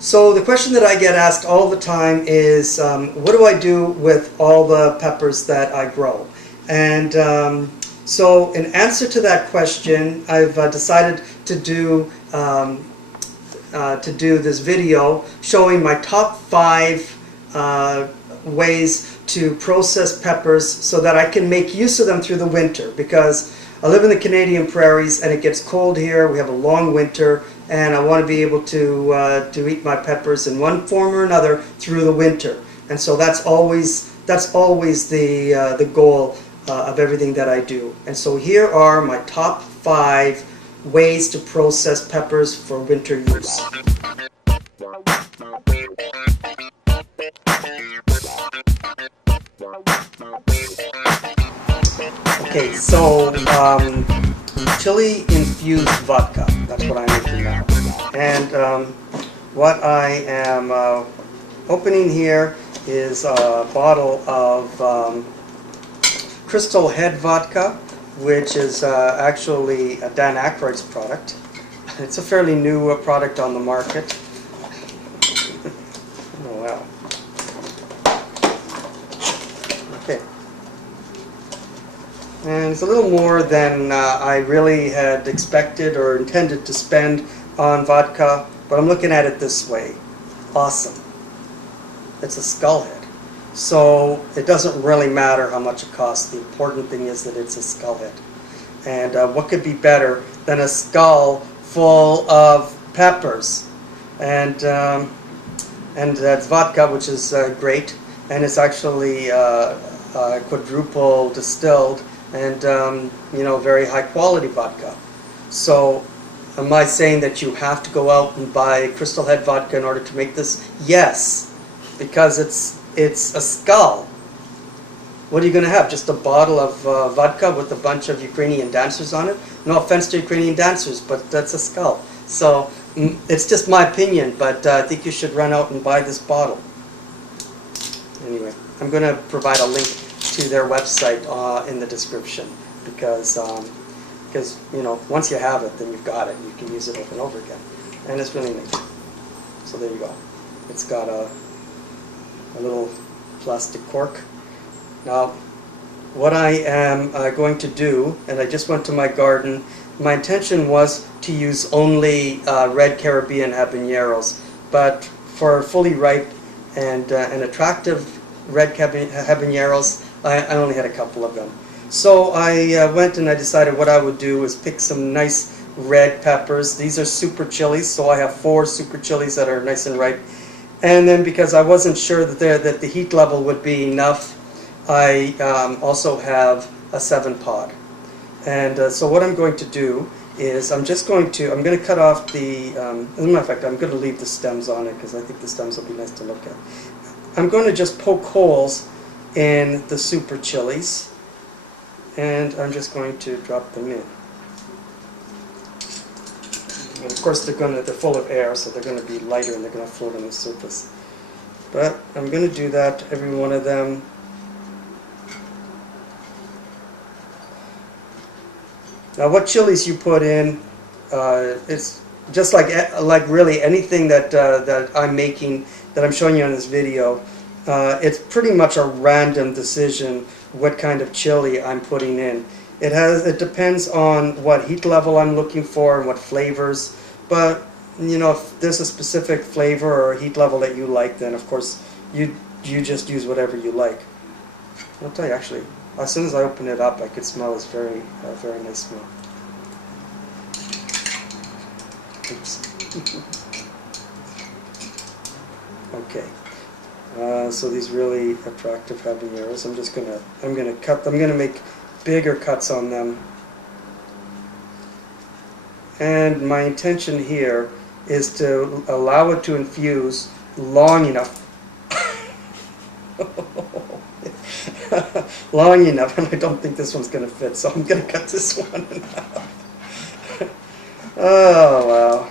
So the question that I get asked all the time is, what do I do with all the peppers that I grow? And so in answer to that question, I've decided to do this video showing my top 5 ways to process peppers so that I can make use of them through the winter, because I live in the Canadian Prairies and it gets cold here. We have a long winter, and I want to be able to eat my peppers in one form or another through the winter. And so that's always the goal of everything that I do. And so here are my top 5 ways to process peppers for winter use. Okay, so chili infused vodka, that's what I'm making now. And what I am opening here is a bottle of Crystal Head vodka, which is actually a Dan Aykroyd's product. It's a fairly new product on the market. Oh wow. Okay. And it's a little more than I really had expected or intended to spend on vodka, but I'm looking at it this way. Awesome. It's a skull head. So it doesn't really matter how much it costs. The important thing is that it's a skull head. And what could be better than a skull full of peppers? And that's vodka, which is great. And it's actually quadruple distilled and very high quality vodka. So am I saying that you have to go out and buy Crystal Head vodka in order to make this? Yes, because it's a skull. What are you going to have? Just a bottle of vodka with a bunch of Ukrainian dancers on it? No offense to Ukrainian dancers, but that's a skull. So it's just my opinion, but I think you should run out and buy this bottle. Anyway, I'm going to provide a link to their website in the description, because once you have it, then you've got it. You can use it over and over again, and it's really neat. So there you go. It's got a little plastic cork. Now, what I am going to do, and I just went to my garden. My intention was to use only red Caribbean habaneros, but for fully ripe and attractive red habaneros, I only had a couple of them. So I went and I decided what I would do is pick some nice red peppers. These are super chilies, so I have 4 super chilies that are nice and ripe. And then because I wasn't sure that the heat level would be enough, I also have a 7-pod. And so what I'm going to do is I'm going to cut off the, as a matter of fact, I'm going to leave the stems on it because I think the stems will be nice to look at. I'm going to just poke holes in the super chilies, and I'm just going to drop them in. And of course they're full of air, so they're going to be lighter and they're going to float on the surface. But I'm going to do that to every one of them. Now, what chilies you put in, it's just like really anything that I'm making, that I'm showing you on this video. It's pretty much a random decision what kind of chili I'm putting in. It depends on what heat level I'm looking for and what flavors. But if there's a specific flavor or heat level that you like, then of course you just use whatever you like. I'll tell you, actually, as soon as I open it up, I could smell this very nice smell. Oops. Okay. So these really attractive habaneros, I'm gonna make bigger cuts on them. And my intention here is to allow it to infuse long enough. Long enough, and I don't think this one's going to fit, so I'm going to cut this one in half. Oh,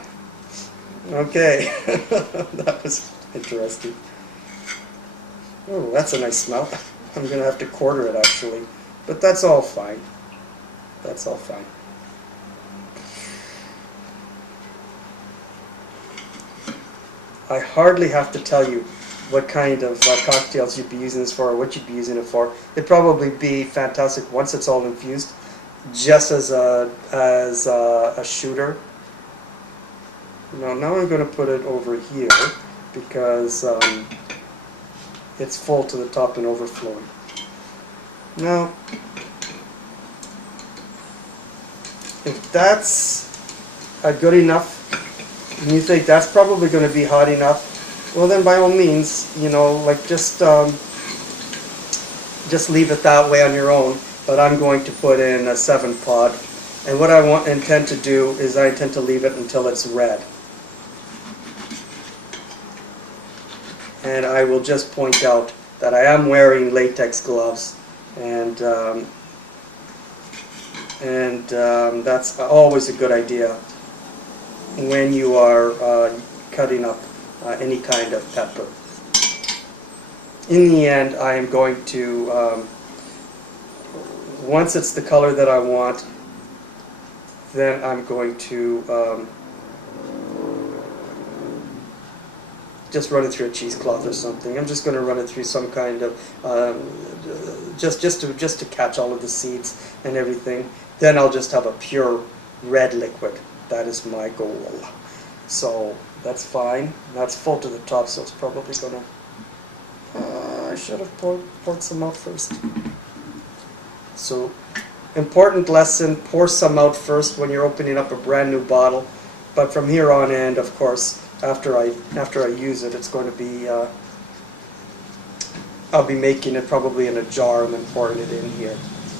wow. Okay. That was interesting. Oh, that's a nice smell. I'm going to have to quarter it, actually. But that's all fine. That's all fine. I hardly have to tell you what kind of cocktails you'd be using this for, or what you'd be using it for. It'd probably be fantastic once it's all infused, just as a shooter. Now I'm going to put it over here because it's full to the top and overflowing. Now, if that's good enough, and you think that's probably going to be hot enough, well then by all means, you know, like just leave it that way on your own. But I'm going to put in a 7-pod, and what I intend to do is I intend to leave it until it's red. And I will just point out that I am wearing latex gloves, and that's always a good idea when you are cutting up any kind of pepper. In the end, I am going to, once it's the color that I want, then I'm going to just run it through a cheesecloth or something. I'm just going to run it through some kind of just to catch all of the seeds and everything. Then I'll just have a pure red liquid. That is my goal. So that's fine. That's full to the top, so it's probably going to. I should have poured some out first. So, important lesson: pour some out first when you're opening up a brand new bottle. But from here on in, of course, after I use it, it's going to be I'll be making it probably in a jar and then pouring it in here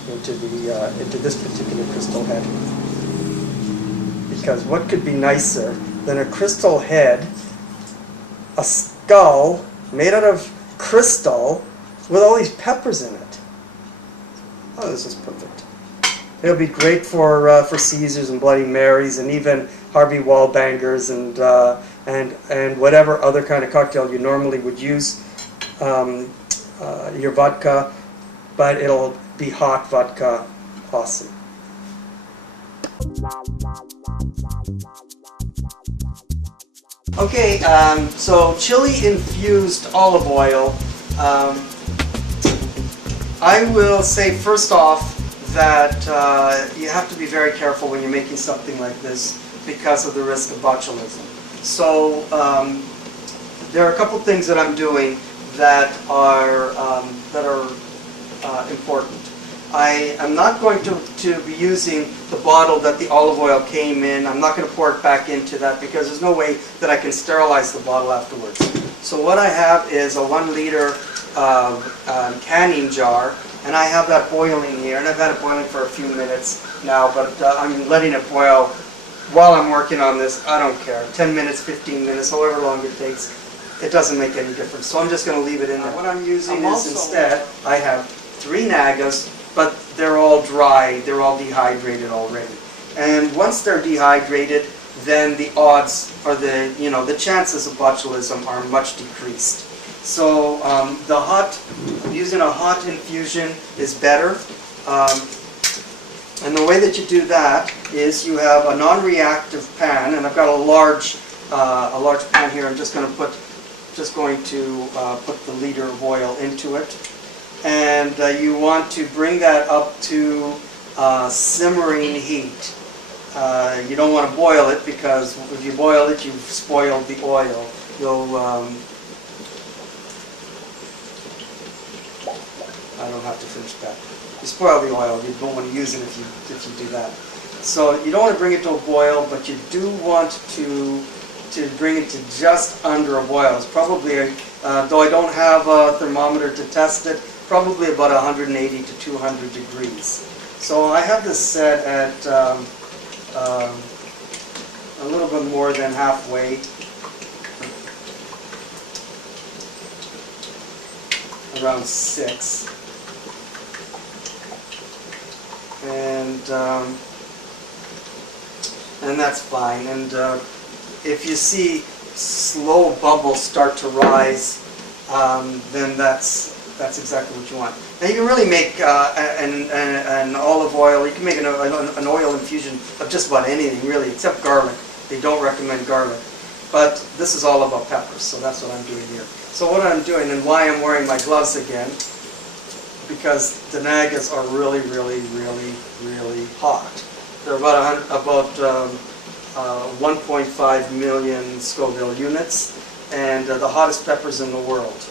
into this particular crystal head. Because what could be nicer than a crystal head, a skull made out of crystal with all these peppers in it? Oh, this is perfect. It'll be great for Caesars and Bloody Marys and even Harvey Wallbangers and whatever other kind of cocktail you normally would use your vodka, but it'll be hot vodka. Awesome. Okay, so chili infused olive oil. I will say first off that you have to be very careful when you're making something like this because of the risk of botulism. So there are a couple things that I'm doing that are important. I am not going to be using the bottle that the olive oil came in. I'm not going to pour it back into that because there's no way that I can sterilize the bottle afterwards. So what I have is a 1 liter canning jar, and I have that boiling here, and I've had it boiling for a few minutes now, but I'm letting it boil while I'm working on this. I don't care, 10 minutes, 15 minutes, however long it takes, it doesn't make any difference. So I'm just going to leave it in there. What I'm using is instead, I have 3 Nagas, but they're all dry, they're all dehydrated already. And once they're dehydrated, then the odds, or the chances of botulism are much decreased. So using a hot infusion is better. And the way that you do that is you have a non-reactive pan, and I've got a large pan here. I'm just going to put the liter of oil into it, and you want to bring that up to simmering heat. You don't want to boil it, because if you boil it, you've spoiled the oil. I don't have to finish that. You spoil the oil. You don't want to use it if you do that. So you don't want to bring it to a boil, but you do want to bring it to just under a boil. It's probably, though I don't have a thermometer to test it, probably about 180 to 200 degrees. So I have this set at a little bit more than halfway. Around 6. And that's fine. And if you see slow bubbles start to rise, then that's exactly what you want. Now you can really make an olive oil. You can make an oil infusion of just about anything, really, except garlic. They don't recommend garlic. But this is all about peppers, so that's what I'm doing here. So what I'm doing and why I'm wearing my gloves again, because the nagas are really, really, really, really hot. They're about 1.5 million Scoville units, and the hottest peppers in the world.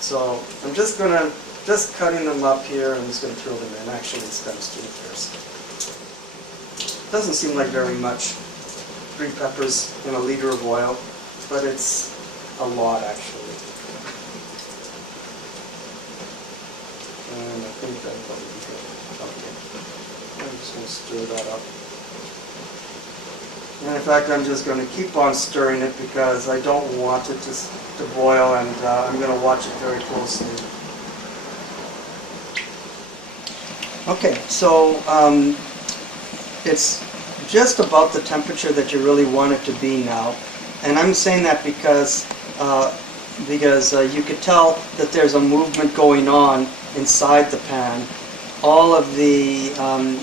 So I'm just cutting them up here. I'm just going to throw them in. Actually, it's kind of straight first. Doesn't seem like very much. 3 peppers in a liter of oil, but it's a lot actually. And I think that'll probably be good. Okay. I'm just going to stir that up. And in fact, I'm just going to keep on stirring it because I don't want it to boil, and I'm going to watch it very closely. Okay, so it's just about the temperature that you really want it to be now. And I'm saying that because you could tell that there's a movement going on inside the pan. All of the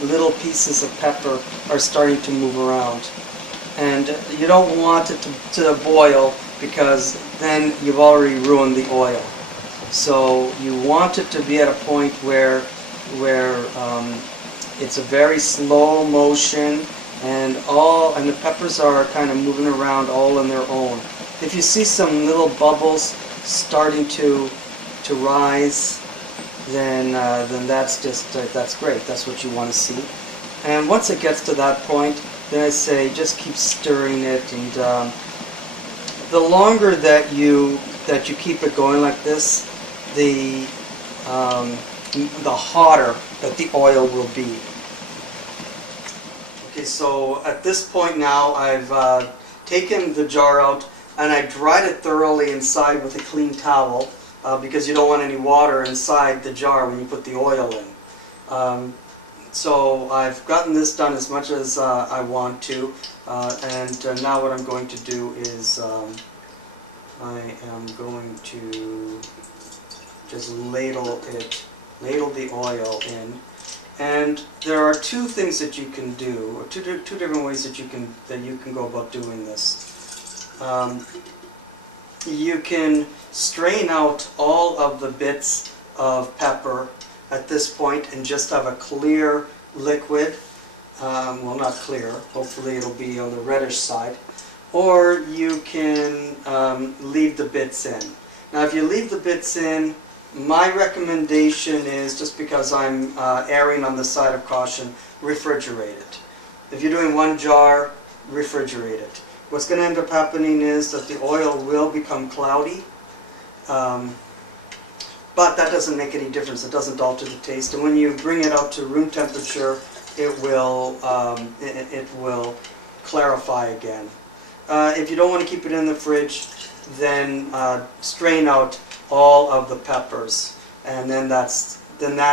little pieces of pepper are starting to move around. And you don't want it to boil because then you've already ruined the oil. So you want it to be at a point where it's a very slow motion, and the peppers are kind of moving around all on their own. If you see some little bubbles starting to rise, then that's great. That's what you want to see. And once it gets to that point, then I say just keep stirring it, and the longer that you keep it going like this, the hotter that the oil will be. Okay, so at this point now, I've taken the jar out and I dried it thoroughly inside with a clean towel because you don't want any water inside the jar when you put the oil in. So I've gotten this done as much as I want to, and now what I'm going to do is I am going to just ladle the oil in. And there are 2 things that you can do, or two different ways that you can go about doing this. You can strain out all of the bits of pepper at this point and just have a clear liquid. Well, not clear. Hopefully it'll be on the reddish side. Or you can leave the bits in. Now, if you leave the bits in, my recommendation is, just because I'm erring on the side of caution, refrigerate it. If you're doing 1 jar, refrigerate it. What's going to end up happening is that the oil will become cloudy, but that doesn't make any difference. It doesn't alter the taste. And when you bring it up to room temperature, it will clarify again. If you don't want to keep it in the fridge, then strain out all of the peppers, and then that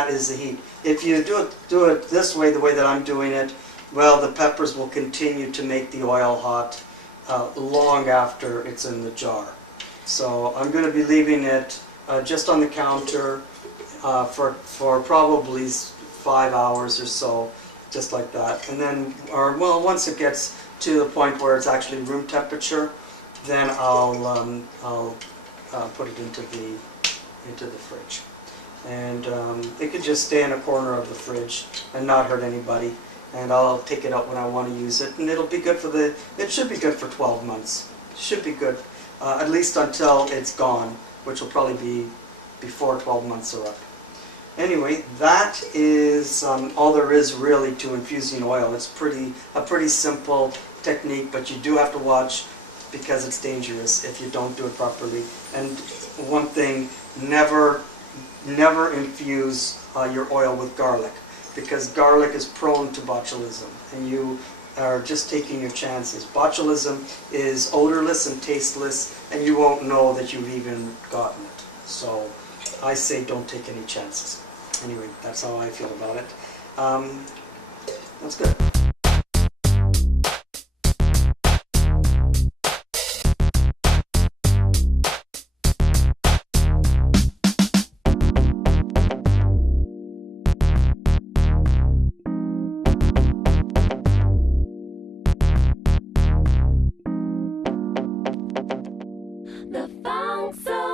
is the heat. If you do it this way, the way that I'm doing it, well, the peppers will continue to make the oil hot long after it's in the jar. So I'm going to be leaving it just on the counter for probably 5 hours or so, just like that. And then, once it gets to the point where it's actually room temperature, then I'll put it into the fridge, and it could just stay in a corner of the fridge and not hurt anybody. And I'll take it out when I want to use it, and it'll be good it should be good for 12 months. It should be good at least until it's gone, which will probably be before 12 months are up. Anyway, that is all there is really to infusing oil. It's a pretty simple technique, but you do have to watch, because it's dangerous if you don't do it properly. And one thing, never infuse your oil with garlic, because garlic is prone to botulism, and you are just taking your chances. Botulism is odorless and tasteless, and you won't know that you've even gotten it. So I say don't take any chances. Anyway, that's how I feel about it. That's good. so